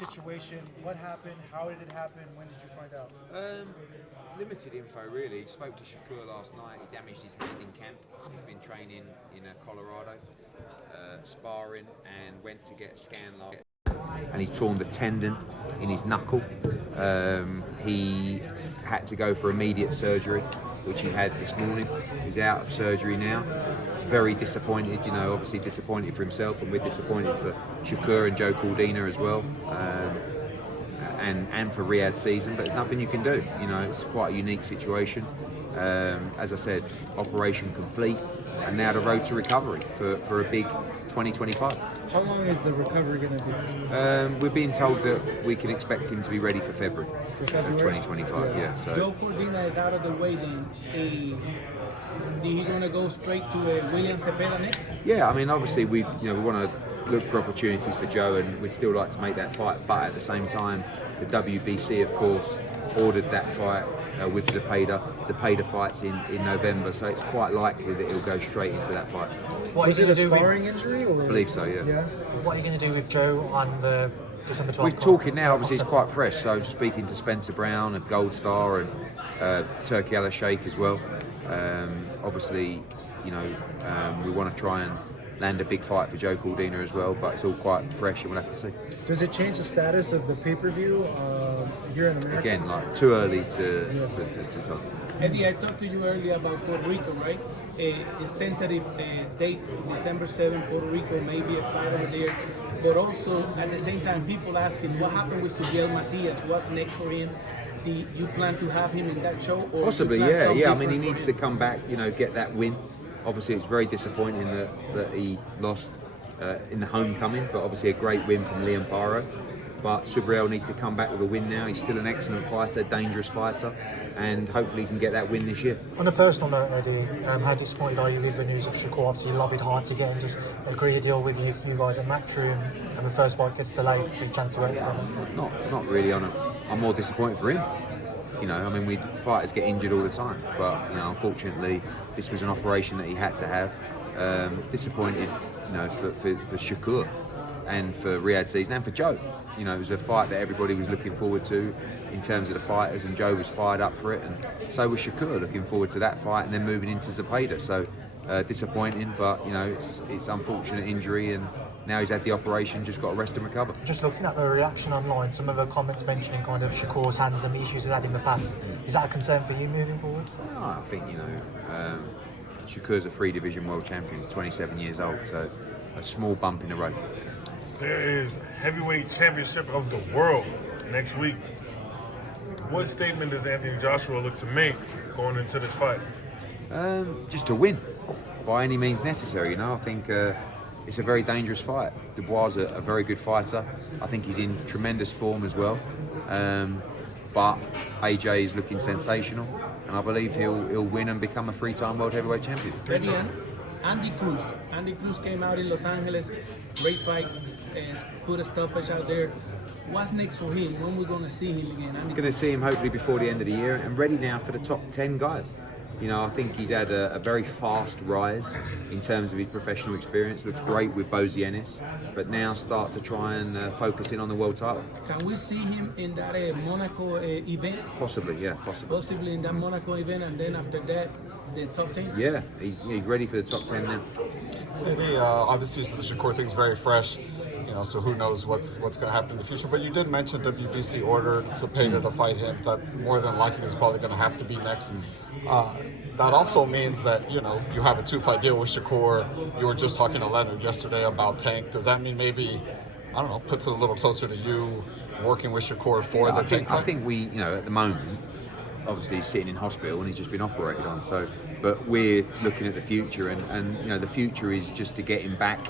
situation. What happened? How did it happen? When did you find out? Limited info really. Spoke to Shakur last night. He damaged his hand in camp. He's been training in Colorado, sparring, and went to get a scan last. And he's torn the tendon in his knuckle. He had to go for immediate surgery, which he had this morning. He's out of surgery now. Very disappointed, you know, obviously disappointed for himself, and we're disappointed for Shakur and Joe Cordina as well, and for Riyadh season, but there's nothing you can do. You know, it's quite a unique situation. As I said, operation complete, and now the road to recovery for a big 2025. How long is the recovery going to be? We're being told that we can expect him to be ready for February of 2025. Yeah. So Joe Cordina is out of the way. Then, is he going to go straight to William Cepeda next? Yeah, I mean, obviously we want to look for opportunities for Joe, and we'd still like to make that fight. But at the same time, the WBC, of course, ordered that fight with Cepeda. Cepeda fights in November, so it's quite likely that he'll go straight into that fight. Was it a sparring injury? Or? I believe so, yeah. What are you going to do with Joe on the December 12th? We're talking now, obviously it's quite fresh, so speaking to Spencer Brown of Gold Star and Turki Al Sheikh as well. Obviously, you know, we want to try and land a big fight for Joe Cordina as well, but it's all quite fresh and we'll have to see. Does it change the status of the pay-per-view here in America? Again, like too early to something. Eddie, I talked to you earlier about Puerto Rico, right? It's tentative date, December 7th, Puerto Rico, maybe a fight over there. But also, at the same time, people asking, what happened with Subriel Matias? What's next for him? Do you plan to have him in that show? Or possibly, yeah. I mean, he needs to come back, you know, get that win. Obviously, it's very disappointing that he lost in the homecoming, but obviously a great win from Liam Paro. But Subriel needs to come back with a win now. He's still an excellent fighter, dangerous fighter, and hopefully he can get that win this year. On a personal note, Eddie, how disappointed are you with the news of Shakur? Obviously, you lobbied hard to get him to agree a deal with you guys at Matchroom, and the first fight gets delayed, big chance to work together. Not really. I'm more disappointed for him. You know, I mean, fighters get injured all the time, but you know, unfortunately, this was an operation that he had to have. Disappointed, you know, for Shakur and for Riyadh season and for Joe. You know, it was a fight that everybody was looking forward to in terms of the fighters, and Joe was fired up for it, and so was Shakur, looking forward to that fight, and then moving into Cepeda. So disappointing, but you know, it's unfortunate injury, and now he's had the operation, just got to rest and recover. Just looking at the reaction online, some of the comments mentioning kind of Shakur's hands and the issues he's had in the past. Is that a concern for you moving forwards? No, I think, you know, Shakur's a 3-division world champion. He's 27 years old, so a small bump in the road. There is heavyweight championship of the world next week. What statement does Anthony Joshua look to make going into this fight? Just to win, by any means necessary. You know, I think it's a very dangerous fight. Dubois is a very good fighter. I think he's in tremendous form as well. But AJ is looking sensational, and I believe he'll win and become a 3-time world heavyweight champion. Andy Cruz. Andy Cruz came out in Los Angeles, great fight, put a stoppage out there. What's next for him? When we're going to see him again? I'm going to see him hopefully before the end of the year, and ready now for the top 10 guys. You know, I think he's had a very fast rise in terms of his professional experience. Looks great with Bozienis, but now start to try and focus in on the world title. Can we see him in that Monaco event? Possibly, yeah, possibly. Possibly in that Monaco event, and then after that, the top 10? Yeah, he's ready for the top 10 now. Maybe, obviously, the Shakur thing's very fresh. You know, so who knows what's going to happen in the future. But you did mention WBC ordered Cepeda to fight him. That more than likely is probably going to have to be next. That also means that, you know, you have a 2-fight deal with Shakur. You were just talking to Leonard yesterday about Tank. Does that mean maybe, I don't know, puts it a little closer to you working with Shakur for the Tank fight? I think we, you know, at the moment, obviously he's sitting in hospital and he's just been operated on. So, but we're looking at the future, and you know, the future is just to get him back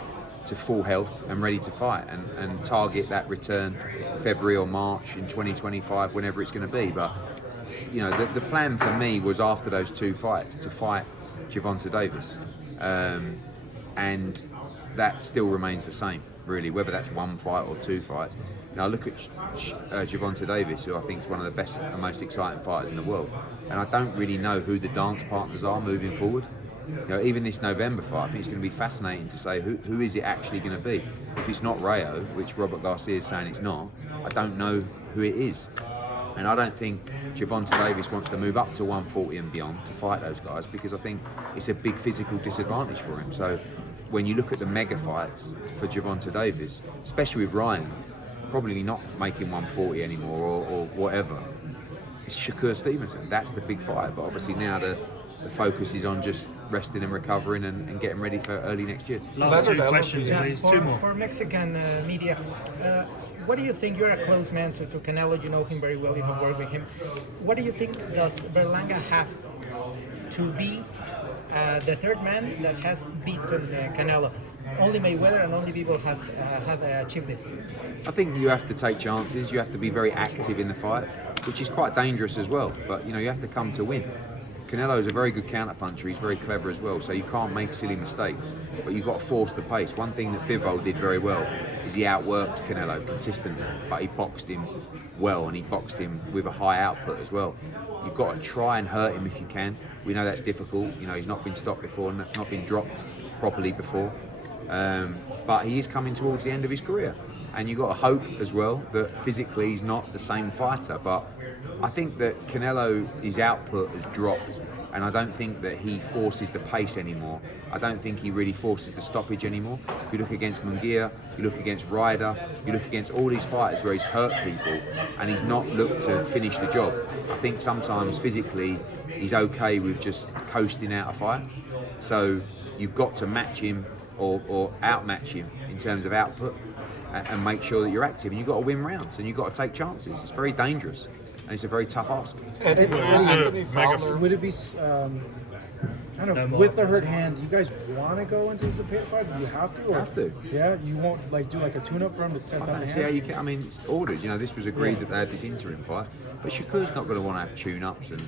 to full health and ready to fight, and target that return February or March in 2025, whenever it's going to be. But you know, the plan for me was after those 2 fights to fight Gervonta Davis, and that still remains the same, really, whether that's 1 fight or 2 fights. Now I look at Gervonta Davis, who I think is one of the best and most exciting fighters in the world, and I don't really know who the dance partners are moving forward. even this November fight, I think it's going to be fascinating to say who is it actually going to be. If it's not Rayo, which Robert Garcia is saying it's not, I don't know who it is. And I don't think Gervonta Davis wants to move up to 140 and beyond to fight those guys, because I think it's a big physical disadvantage for him. So when you look at the mega fights for Gervonta Davis, especially with Ryan, probably not making 140 anymore or whatever, it's Shakur Stevenson. That's the big fight. But obviously now the focus is on just resting and recovering and getting ready for early next year. Last two questions, Yeah, please. Two more. for Mexican media, what do you think? You're a close man to Canelo. You know him very well. You have worked with him. What do you think does Berlanga have to be the third man that has beaten Canelo? Only Mayweather and only people have achieved this. I think you have to take chances. You have to be very active in the fight, which is quite dangerous as well. But you have to come to win. Canelo's a very good counterpuncher. He's very clever as well, so you can't make silly mistakes. But you've got to force the pace. One thing that Bivol did very well is he outworked Canelo consistently, but he boxed him well, and he boxed him with a high output as well. You've got to try and hurt him if you can. We know that's difficult. He's not been stopped before, not been dropped properly before. But he is coming towards the end of his career, and you've got to hope as well that physically he's not the same fighter. But I think that Canelo, his output has dropped, and I don't think that he forces the pace anymore. I don't think he really forces the stoppage anymore. If you look against Munguia, you look against Ryder, you look against all these fighters where he's hurt people and he's not looked to finish the job. I think sometimes physically he's okay with just coasting out a fight. So you've got to match him or outmatch him in terms of output and make sure that you're active. And you've got to win rounds and you've got to take chances. It's very dangerous and it's a very tough ask. Anthony Fowler. Would it be, I don't know, with the hurt hand, do you guys want to go into the pit fight? Do you have to? Or, Have to. Yeah, you won't do a tune-up for him to test out the See how hand? you can. I mean, it's ordered. This was agreed that they had this interim fight, but Shakur's not going to want to have tune-ups and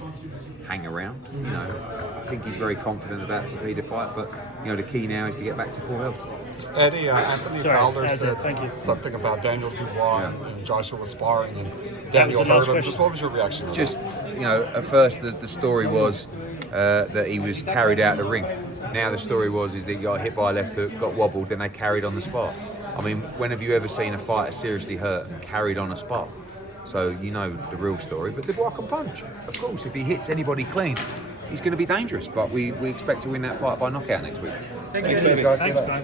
hang around. I think he's very confident about the Peter fight, but the key now is to get back to full health. Eddie, Anthony Sorry, Fowler that's it. said Thank you. something about Daniel Dubois and Joshua was sparring, and was Daniel the last hurt him. question. Just what was your reaction to Just, at first the story was that he was carried out of the ring. Now the story is that he got hit by a left hook, got wobbled, then they carried on the spot. I mean, when have you ever seen a fighter seriously hurt and carried on a spot? So you know the real story. But Dubois can punch. Of course, if he hits anybody clean, he's going to be dangerous. But we expect to win that fight by knockout next week. Thank you. Thanks, guys. Thanks, guys.